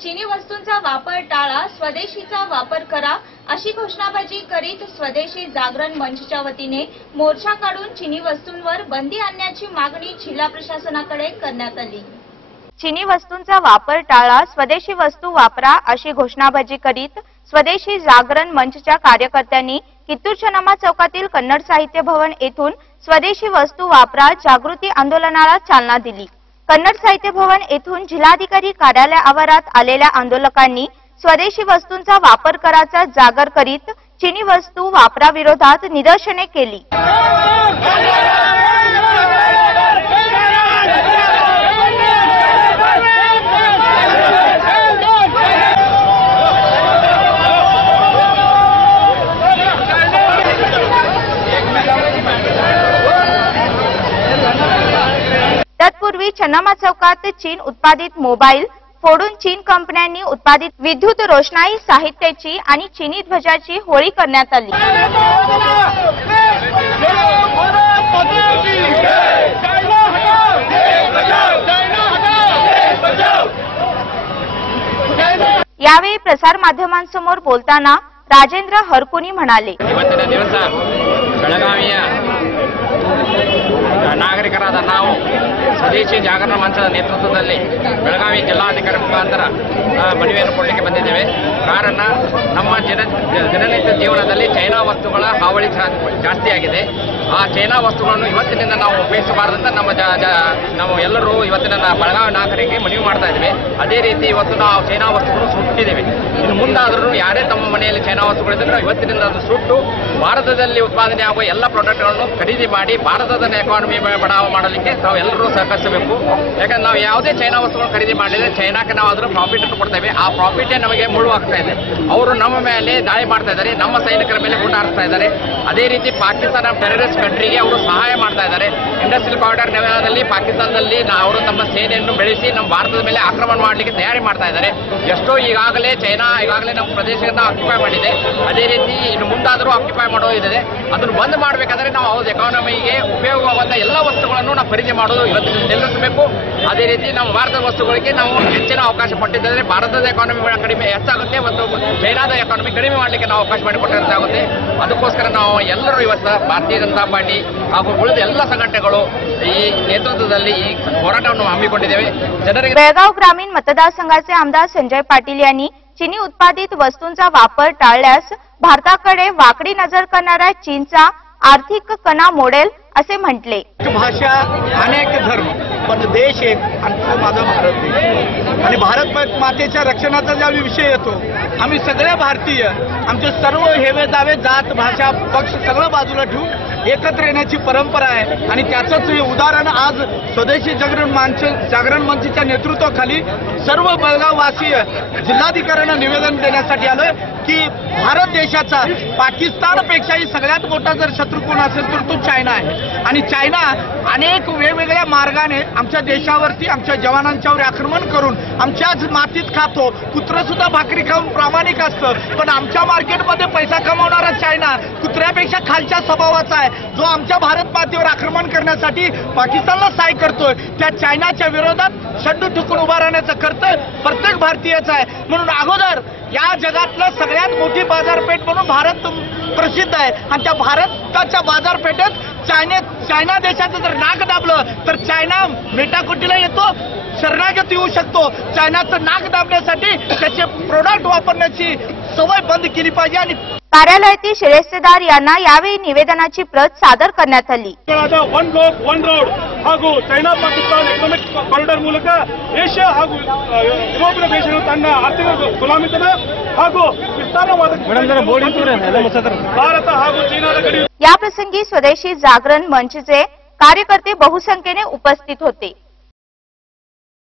चीनी वस्तूंचा वापर टाळा, स्वदेशीचा वापर करा अशी घोषणाबाजी करीत स्वदेशी जागरण मंचच्या वतीने मोर्चा काढून चीनी वस्तूंवर बंदी आणण्याची मागणी जिल्हा प्रशासनाकडे करण्यात आली। चीनी वस्तूंचा वापर टाळा, स्वदेशी वस्तू वापरा अशी घोषणाबाजी करीत स्वदेशी जागरण मंचच्या कार्यकर्त्यांनी कित्तूर चन्नम्मा चौकातील कन्नड साहित्य भवन येथून स्वदेशी वस्तू वापरा जागृती आंदोलनाला चालना दिली। कन्नड साहित्य भवन येथून जिल्हाधिकारी कार्यालय आवारात आलेल्या आंदोलकांनी स्वदेशी वस्तूंचा वापर करायचा जागर करीत चीनी वस्तू वापराविरोधात निदर्शने केली। तत्पूर्वी चन्नम्मा चौकात चीन उत्पादित मोबाईल फोडून चीन कंपन्यांनी उत्पादित विद्युत रोषणाई साहित्याची आणि चीनी ध्वजाची होळी करण्यात आली। यावेळी प्रसार माध्यमांसमोर बोलताना राजेंद्र हरकुनी म्हणाले, ನಾಗರಿಕರಾದ ನಾವು ಸ್ವದೇಶಿ ಜಾಗರಣ ಮಂಚದ ನೇತೃತ್ವದಲ್ಲಿ ಬೆಳಗಾವಿ ಜಿಲ್ಲಾಧಿಕಾರಿ ಮುಖಾಂತರ ಮನವಿಯನ್ನು ಕೊಡಲಿಕ್ಕೆ ಬಂದಿದ್ದೇವೆ। ಕಾರಣ ನಮ್ಮ ದಿನನಿತ್ಯ ಜೀವನದಲ್ಲಿ ಚೈನಾ ವಸ್ತುಗಳ ಹಾವಳಿ ಜಾಸ್ತಿಯಾಗಿದೆ। ಆ ಚೈನಾ ವಸ್ತುಗಳನ್ನು ಇವತ್ತಿನಿಂದ ನಾವು ಉಪಯೋಗಿಸಬಾರದಂತ ನಾವು ಎಲ್ಲರೂ ಇವತ್ತಿನ ಬೆಳಗಾವಿ ನಾಗರಿಕರಿಗೆ ಮನವಿ ಮಾಡ್ತಾ ಇದ್ದೇವೆ। ಅದೇ ರೀತಿ ಇವತ್ತು ನಾವು ಚೈನಾ ವಸ್ತುಗಳನ್ನು ಸುಟ್ಟಿದ್ದೇವೆ। ಇನ್ನು ಮುಂದಾದರೂ ಯಾರೇ ತಮ್ಮ ಮನೆಯಲ್ಲಿ ಚೈನಾ ವಸ್ತುಗಳಿದ್ದರೆ ಇವತ್ತಿನಿಂದ ಅದು ಸುಟ್ಟು ಭಾರತದಲ್ಲಿ ಉತ್ಪಾದನೆ ಆಗುವ ಎಲ್ಲ ಪ್ರಾಡಕ್ಟ್ಗಳನ್ನು ಖರೀದಿ ಮಾಡಿ ಭಾರತದ ಎಕಾನಮಿ ಬಡಾವ ಮಾಡಲಿಕ್ಕೆ ನಾವು ಎಲ್ಲರೂ ಸಹಕರಿಸಬೇಕು। ಯಾಕಂದ್ರೆ ನಾವು ಯಾವುದೇ ಚೈನಾ ವಸ್ತುಗಳನ್ನು ಖರೀದಿ ಮಾಡಿದ್ರೆ ಚೈನಾಕ್ಕೆ ನಾವು ಅದರ ಪ್ರಾಫಿಟ್ ಅನ್ನು ಕೊಡ್ತೇವೆ, ಆ ಪ್ರಾಫಿಟೇ ನಮಗೆ ಮುಳುವಾಗ್ತಾ ಇದೆ। ಅವರು ನಮ್ಮ ಮೇಲೆ ದಾಳಿ ಮಾಡ್ತಾ ಇದ್ದಾರೆ, ನಮ್ಮ ಸೈನಿಕರ ಮೇಲೆ ಗುಂಡು ಹಾರಿಸ್ತಾ ಇದ್ದಾರೆ। ಅದೇ ರೀತಿ ಪಾಕಿಸ್ತಾನ ಟೆರರಿಸ್ಟ್ ಕಂಟ್ರಿಗೆ ಅವರು ಸಹಾಯ ಮಾಡ್ತಾ ಇದ್ದಾರೆ। ಇಂಡಸ್ಟ್ರಿಯಲ್ ಕಾರಿಡಾರ್ ನಿರ್ಮಾಣದಲ್ಲಿ ಪಾಕಿಸ್ತಾನದಲ್ಲಿ ಅವರು ತಮ್ಮ ಸೇನೆಯನ್ನು ಬೆಳೆಸಿ ನಮ್ಮ ಭಾರತದ ಮೇಲೆ ಆಕ್ರಮಣ ಮಾಡಲಿಕ್ಕೆ ತಯಾರಿ ಮಾಡ್ತಾ ಇದ್ದಾರೆ। ಎಷ್ಟೋ ಈಗಾಗಲೇ ಚೈನಾ ನಮ್ಮ ಪ್ರದೇಶವನ್ನು ಆಕ್ಯುಪೈ ಮಾಡಿದೆ, ಅದೇ ರೀತಿ ಇನ್ನು ಮುಂದಾದರೂ ಆಕ್ಯುಪೈ ಮಾಡೋದಿದೆ। ಅದನ್ನು ಬಂದ್ ಮಾಡಬೇಕಾದ್ರೆ ನಾವು ಅವ್ರ ಎಕಾನಮಿಗೆ ಉಪಯೋಗವಾದ ಎಲ್ಲ ವಸ್ತುಗಳನ್ನು ನಾವು ಖರೀದಿ ಮಾಡೋದು ಇವತ್ತಿನ ನಿಲ್ಲಿಸಬೇಕು। ಅದೇ ರೀತಿ ನಮ್ಮ ಭಾರತದ ವಸ್ತುಗಳಿಗೆ ನಾವು ಹೆಚ್ಚಿನ ಅವಕಾಶ ಕೊಟ್ಟಿದ್ದರೆ ಭಾರತದ ಎಕಾನಮಿ ಕಡಿಮೆ ಹೆಚ್ಚಾಗುತ್ತೆ ಮತ್ತು ಚೈನಾದ ಎಕಾನಮಿ ಕಡಿಮೆ ಮಾಡಲಿಕ್ಕೆ ನಾವು ಅವಕಾಶ ಮಾಡಿಕೊಟ್ಟಂತಾಗುತ್ತೆ। ಅದಕ್ಕೋಸ್ಕರ ನಾವು ಎಲ್ಲರೂ ಇವತ್ತು ಭಾರತೀಯ ಜನತಾ ಪಾರ್ಟಿ ಹಾಗೂ ಉಳಿದ ಎಲ್ಲ ಸಂಘಟನೆಗಳು ಈ ನೇತೃತ್ವದಲ್ಲಿ ಈ ಹೋರಾಟವನ್ನು ಹಮ್ಮಿಕೊಂಡಿದ್ದೇವೆ। ಜನರಿಗೆ बेळगाव ग्रामीण मतदारसंघाचे आमदार संजय पाटील यांनी चीनी उत्पादित वस्तूंचा वापर टाळल्यास भारताकडे वाकडी नजर करणाऱ्या चीनचा आर्थिक कणा मोडेल असे म्हटले। भाषा अनेक धर्म पण देश एक आणि तो माझा भारत देश आणि भारत मातेच्या रक्षणाचा ज्यावेळी विषय येतो आम्ही सगळे भारतीय आमचे सर्व हेवे दावे जात भाषा पक्ष सगळं बाजूला ठेवून एकत्र येण्याची परंपरा आहे आणि त्याचंच हे उदाहरण आज स्वदेशी जागरण मंचच्या नेतृत्वाखाली सर्व बेळगाववासीय जिल्हाधिकाऱ्यांना निवेदन देण्यासाठी आलोय की भारत देशाचा पाकिस्तानपेक्षाही सगळ्यात मोठा जर शत्रू कोण असेल तर तो चायना आहे आणि चायना अनेक वेगवेगळ्या मार्गाने आमच्या देशावरती आमच्या जवानांच्यावर आक्रमण करून आमच्याच मातीत खातो। कुत्र सुद्धा भाकरी खाऊन प्रामाणिक असतं, पण आमच्या मार्केटमध्ये पैसा कमावणारा चायना कुत्र्यापेक्षा खालच्या स्वभावाचा आहे, जो आमच्या भारत मातेवर आक्रमण करण्यासाठी पाकिस्तानला सहाय्य करतोय। त्या चायनाच्या विरोधात शंडू ठोकून उभा राहण्याचं कर्तव्य प्रत्येक भारतीयाचं आहे। म्हणून अगोदर या जगातलं सगळ्यात मोठी बाजारपेठ म्हणून भारत प्रसिद्ध आहे आणि त्या भारताच्या बाजारपेठेत चायना देशाचं जर नाक दाबलं तर चायना मेटाकुटीला येतो, शरणागत येऊ शकतो। चायनाचं नाक दाबण्यासाठी त्याचे प्रोडक्ट वापरण्याची सवय बंद केली पाहिजे आणि कार्यालयातील शिरेस्तेदार यांना यावेळी निवेदनाची प्रत सादर करण्यात आली। वन ब्लॉक वन रोड ಹಾಗೂ ಚೈನಾ ಪಾಕಿಸ್ತಾನ ಎಕನಾಮಿಕ್ ಕಾರಿಡಾರ್ ಮೂಲಕ ಏಷ್ಯಾ ಹಾಗೂ ಯುರೋಪಿನ ದೇಶಗಳು ತನ್ನ ಆರ್ಥಿಕ ಗುಲಾಮಿತನ ಹಾಗೂ ವಿಸ್ತಾರವಾದ ಭಾರತ ಹಾಗೂ ಚೀನಾದ ಗಡಿ याप्रसंगी स्वदेशी जागरण मंचचे कार्यकर्ते बहुसंख्येने उपस्थित होते।